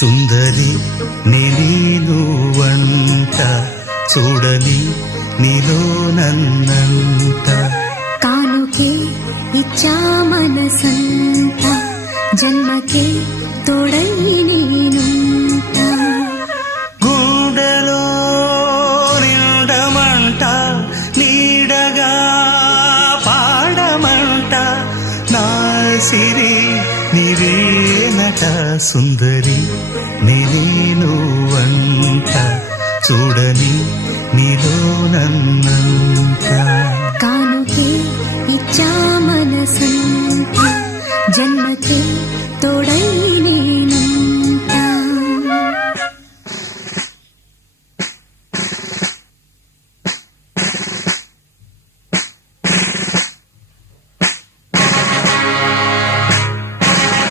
సుందరి నేను వంట చూడని నీలో నన్నంత కానుకే ఇచ్చా మనసంత జన్మకే తోడై నేనుంట గుండెలో నిండమంట నీడగా పాడమంట నా సిరి నీవేనట సుందరి నేను వంట చూడని నీలో నన్నంత కానుకే ఇచ్చా మనసంత జన్మకే తోడై